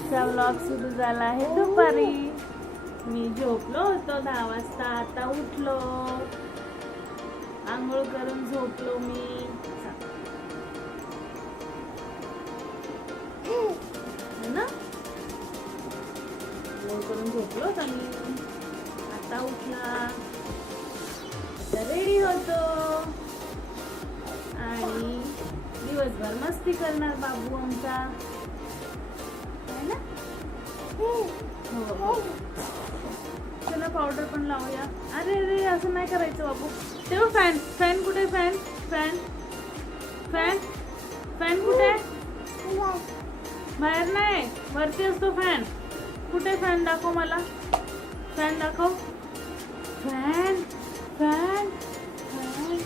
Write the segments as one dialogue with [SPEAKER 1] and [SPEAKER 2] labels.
[SPEAKER 1] Blog सुरू झाला आहे दुपारी. मी झोपलो होतो दहा वाजता आता उठलो. आंघोळ करून झोपलो मी. ना? आंघोळ करून झोपलो होता मी. आता उठला. आता रेडी होतो. आणि दिवसभर मस्ती करणार बाबू आमचा. हो. चला पावडर पण लावूया. अरे अरे असं नाही करायचं बाबू. तेव्हा फॅन फॅन कुठे? फॅन फॅन फॅन फॅन कुठे? बाहेर नाही. वरती असतो फॅन कुठे फॅन दाखव मला? फॅन दाखव. फॅन फॅन फॅन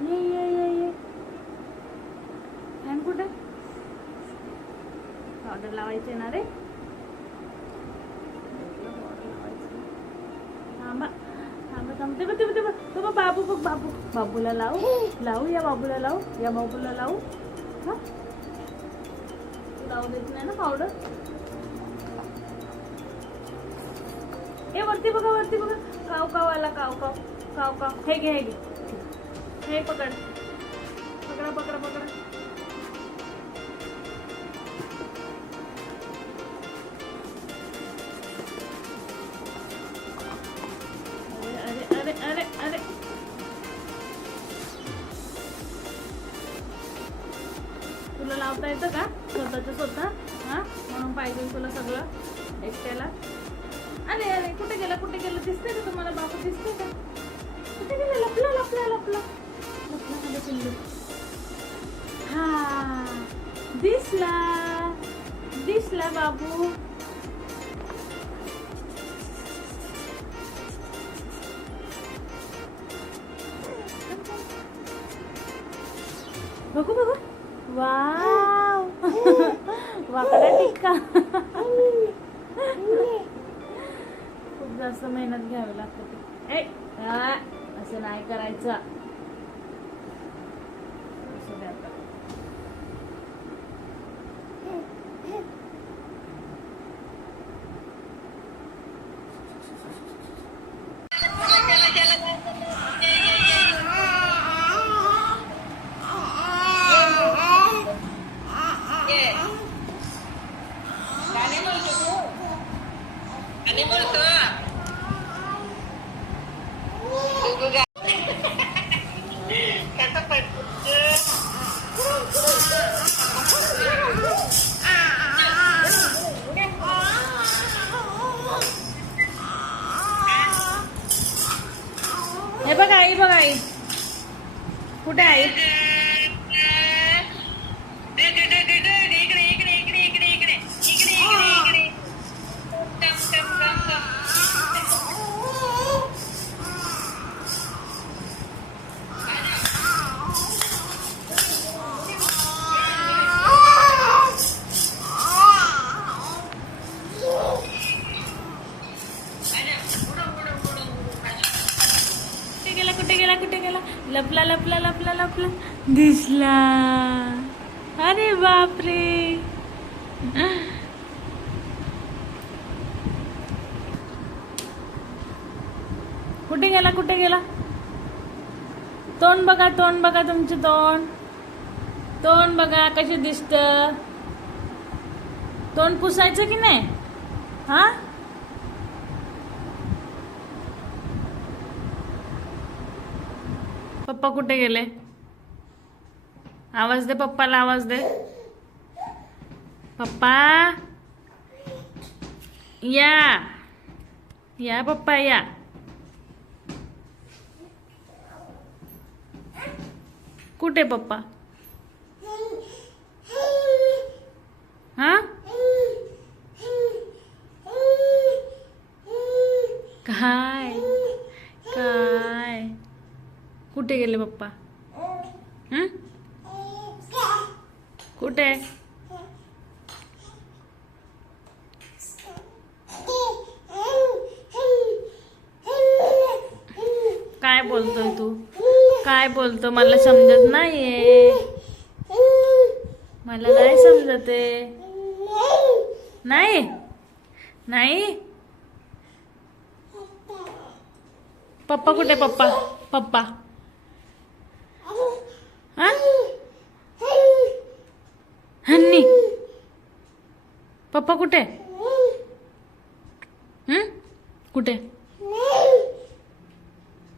[SPEAKER 1] ये ये ये ये फॅन कुठे बॉर्डर लावायचे ना रे? थांबते बघ ते बघ ते बघ तो बघ बाबू बघ बाबू. बाबूला लावू. लावू या बाबूला लावू. या बाबूला लावू. हा? तू लावू देत नाही ना पावडर हे वरती बघा वरती बघा. काव काव आला काव काव. काव काव. हे घे हे घे. हे पकड. पकडा पकडा पकडा. तुला येतं का? स्वतःचं स्वतः हा? म्हणून पाहिजे तुला सगळं एकट्याला. अरे अरे कुठे गेला कुठे गेलं? दिसतंय का तुम्हाला बाबू? दिसते का? कुठे गेलं? लपलं लपलं लपलं. लपलं माझा चिल्लू हा. दिसला. दिसला बाबू. बघू बघू. वाव. वाकडा टिक्का. खूप जास्त मेहनत घ्यावी लागते असं नाही करायचं असं द्या आता.
[SPEAKER 2] गाणे बोलतो तू गाणे बोलतो तू गा- कसं पडतो
[SPEAKER 1] हे बघ आई बघ आई कुठे आई दिसला अरे बापरे। कुठे गेला कुठे गेला? तोंड बघा तोंड बघा तुमचे तोंड. तोंड बघा कसे दिसत. तोंड पुसायचं की नाही? हा? पप्पा कुठे गेले? आवाज दे पप्पाला आवाज दे. पप्पा. या. या पप्पा या. कुठे पप्पा? हा? काय? काय? कुठे गेले पप्पा? हं? कुठे? काय बोलतोय तू? काय बोलतो? मला समजत नाहीये. मला नाही समजत आहे. नाही? नाही? पप्पा कुठे पप्पा पप्पा. हा? हन्नी. पप्पा कुठे? हम्म कुठे?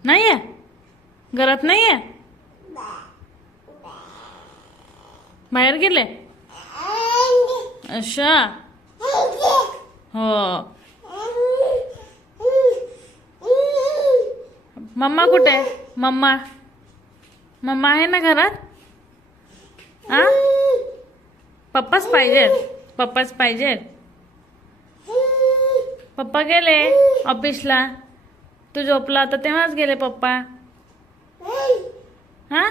[SPEAKER 1] आहे घरात नाही आहे बाहेर गेले? अच्छा. हो. मम्मा कुठे? मम्मा. मम्मा आहे ना घरात? आ? पप्पाच पाहिजे. पप्पाच पाहिजे. पप्पा गेले ऑफिसला. तू झोपला तर तेव्हाच गेले पप्पा. हा?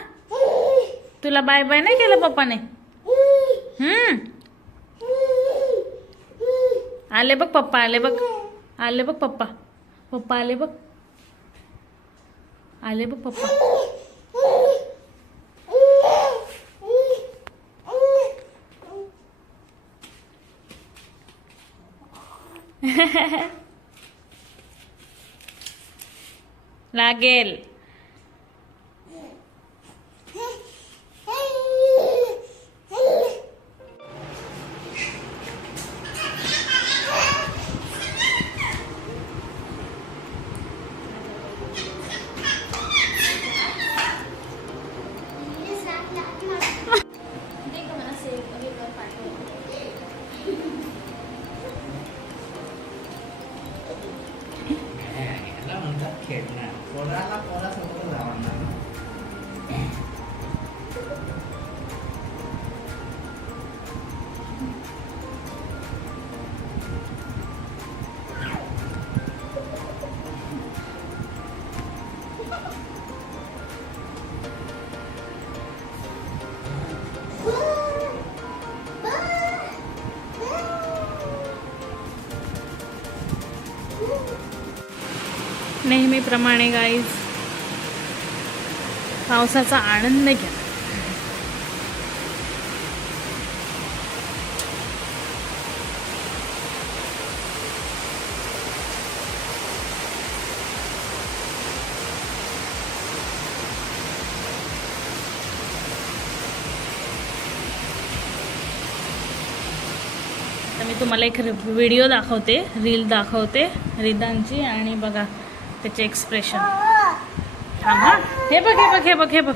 [SPEAKER 1] तुला बाय बाय नाही केलं पप्पाने? हम्म. आले बघ पप्पा आले बघ. आले बघ पप्पा. पप्पा आले बघ. आले बघ पप्पा. लागेल la cola seguro la banda. नेहमीप्रमाणे गाईज पावसाचा आनंद घ्या. तर मी तुम्हाला एक व्हिडिओ दाखवते रील दाखवते रिदांची. आणि बघा त्याचे एक्सप्रेशन थांबा हे बघ हे बघ हे बघ हे बघ.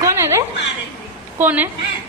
[SPEAKER 1] कोण आहे रे? कोण आहे?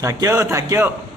[SPEAKER 3] 다 껴, 다 껴.